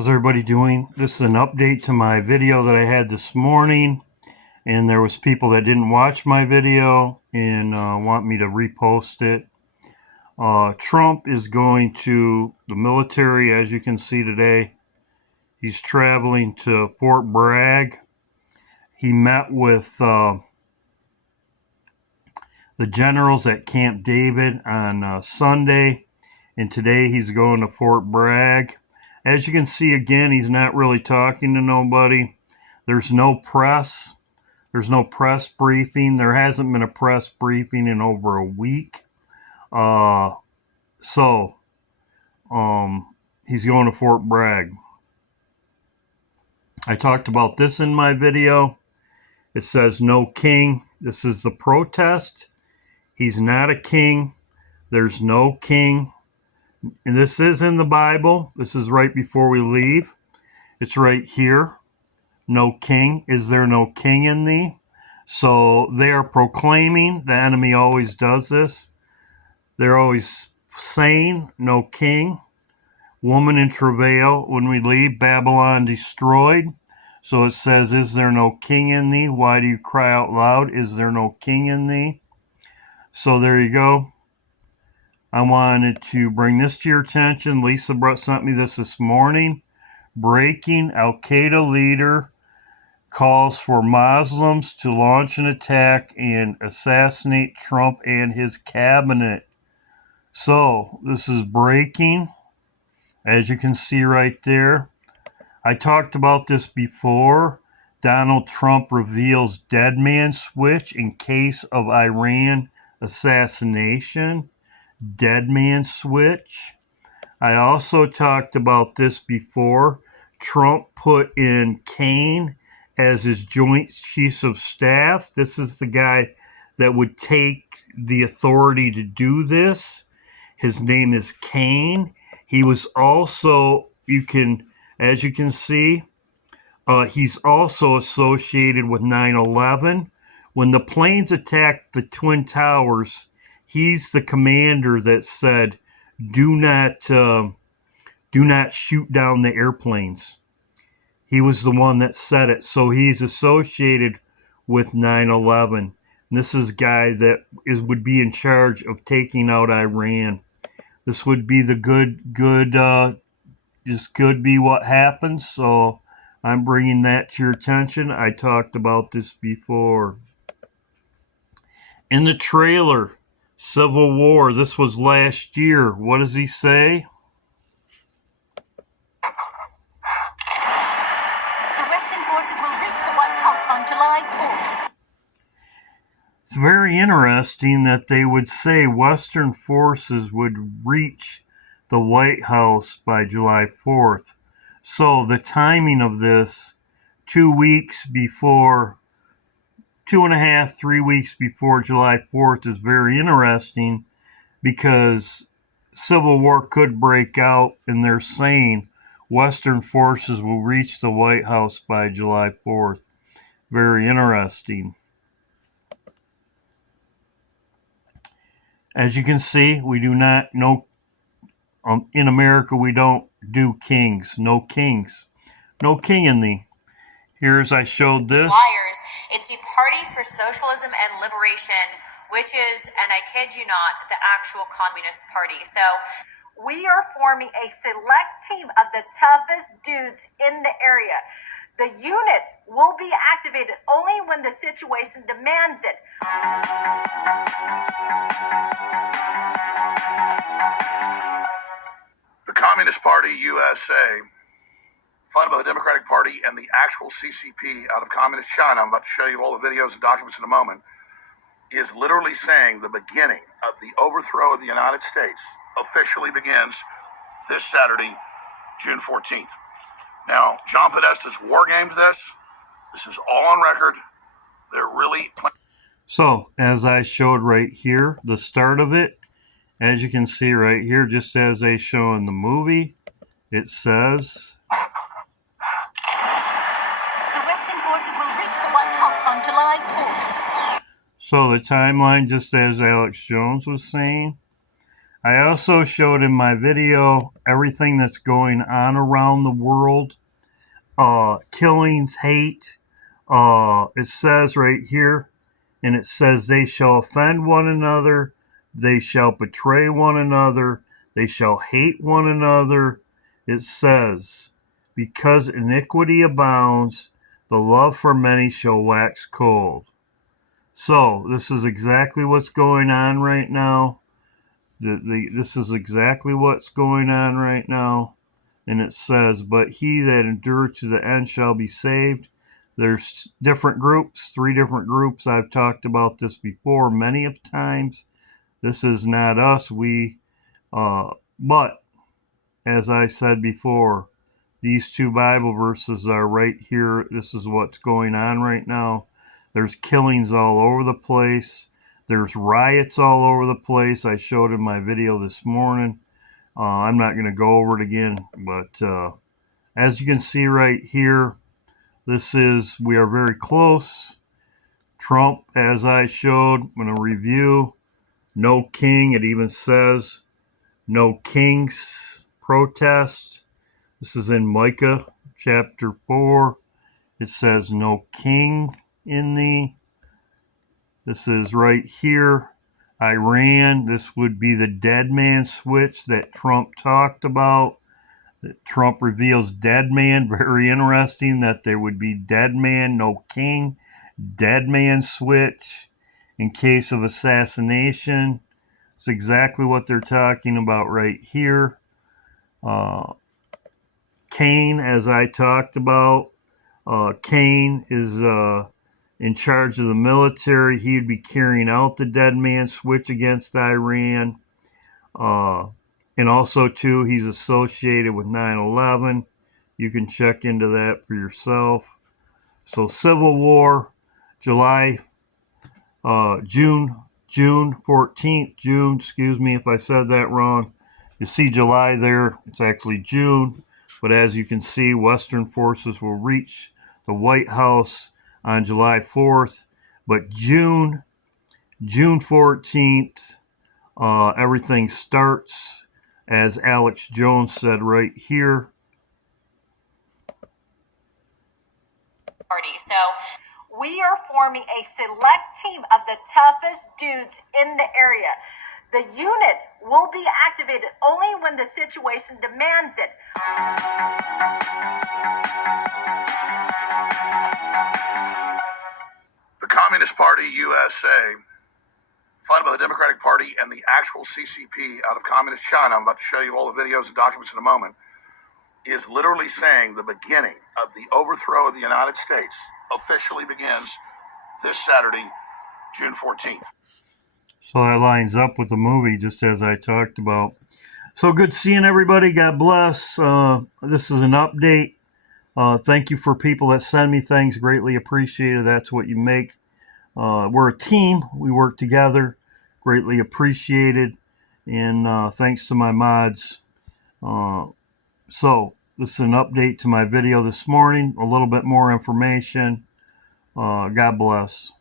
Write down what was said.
How's everybody doing? This is an update to my video that I had this morning, and there was people that didn't watch my video and want me to repost it. Trump is going to the military, as you can see today. He's traveling to Fort Bragg. He met with the generals at Camp David on Sunday, and today he's going to Fort Bragg. As you can see, again, he's not really talking to nobody. There's no press. There's no press briefing. There hasn't been a press briefing in over a week. He's going to Fort Bragg. I talked about this in my video. It says no king. This is the protest. He's not a king. There's no king. And this is in the Bible. This is right before we leave. It's right here. No king. Is there no king in thee? So they are proclaiming, the enemy always does this. They're always saying, no king. Woman in travail, when we leave, Babylon destroyed. So it says, is there no king in thee? Why do you cry out loud? Is there no king in thee? So there you go. I wanted to bring this to your attention. Lisa sent me this morning. Breaking: Al-Qaeda leader calls for Muslims to launch an attack and assassinate Trump and his cabinet. So this is breaking, as you can see right there. I talked about this before. Donald Trump reveals dead man switch in case of Iran assassination. Dead man switch. I also talked about this before. Trump put in Kane as his joint chiefs of staff. This is the guy that would take the authority to do this. His name is Kane. He was also, as you can see, he's also associated with 9/11. When the planes attacked the Twin Towers, he's the commander that said, do not shoot down the airplanes. He was the one that said it. So he's associated with 9/11. This is a guy that would be in charge of taking out Iran. This would be the just could be what happens. So I'm bringing that to your attention. I talked about this before. In the trailer, Civil War, this was last year. What does he say? The Western forces will reach the White House on July 4th. It's very interesting that they would say Western forces would reach the White House by July 4th. So the timing of this, 2 weeks before, 2.5, 3 weeks before July 4th is very interesting because Civil War could break out, and they're saying Western forces will reach the White House by July 4th. Very interesting. As you can see, we do not know, in America, we don't do kings. No kings. No king in thee. Here's, I showed this. It's a party for socialism and liberation, which is, and I kid you not, the actual Communist Party. So we are forming a select team of the toughest dudes in the area. The unit will be activated only when the situation demands it. The Communist Party USA, funded by the Democratic Party and the actual CCP out of Communist China, I'm about to show you all the videos and documents in a moment, is literally saying the beginning of the overthrow of the United States officially begins this Saturday, June 14th. Now, John Podesta's wargamed this. This is all on record. They're really playing. So, as I showed right here, the start of it, as you can see right here, just as they show in the movie, it says, the Western forces will reach the White House on July 4th. So the timeline, just as Alex Jones was saying, I also showed in my video everything that's going on around the world. Killings, hate. It says right here, and it says they shall offend one another, they shall betray one another, they shall hate one another. It says, because iniquity abounds, the love for many shall wax cold. So this is exactly what's going on right now. This is exactly what's going on right now. And it says, but he that endureth to the end shall be saved. There's different groups, 3 different groups. I've talked about this before many of times. This is not us. But as I said before, these 2 Bible verses are right here. This is what's going on right now. There's killings all over the place. There's riots all over the place. I showed in my video this morning. I'm not going to go over it again, but as you can see right here, we are very close. Trump, as I showed, I'm going to review. No king. It even says no kings protest. This is in Micah chapter 4. It says no king in thee. This is right here. Iran. This would be the dead man switch that Trump talked about. Trump reveals dead man. Very interesting that there would be dead man, no king. Dead man switch in case of assassination. It's exactly what they're talking about right here. Cain, as I talked about, Cain is in charge of the military. He'd be carrying out the dead man switch against Iran. And also, too, he's associated with 9/11. You can check into that for yourself. So, Civil War, June 14th, excuse me if I said that wrong. You see July there, it's actually June. But as you can see, Western forces will reach the White House on July 4th. But June 14th, everything starts, as Alex Jones said right here. So we are forming a select team of the toughest dudes in the area. The unit will be activated only when the situation demands it. The Communist Party USA, funded by the Democratic Party and the actual CCP out of Communist China, I'm about to show you all the videos and documents in a moment, is literally saying the beginning of the overthrow of the United States officially begins this Saturday, June 14th. So that lines up with the movie, just as I talked about. So good seeing everybody. God bless. This is an update. Thank you for people that send me things. Greatly appreciated. That's what you make. We're a team. We work together. Greatly appreciated. And thanks to my mods. So this is an update to my video this morning. A little bit more information. God bless.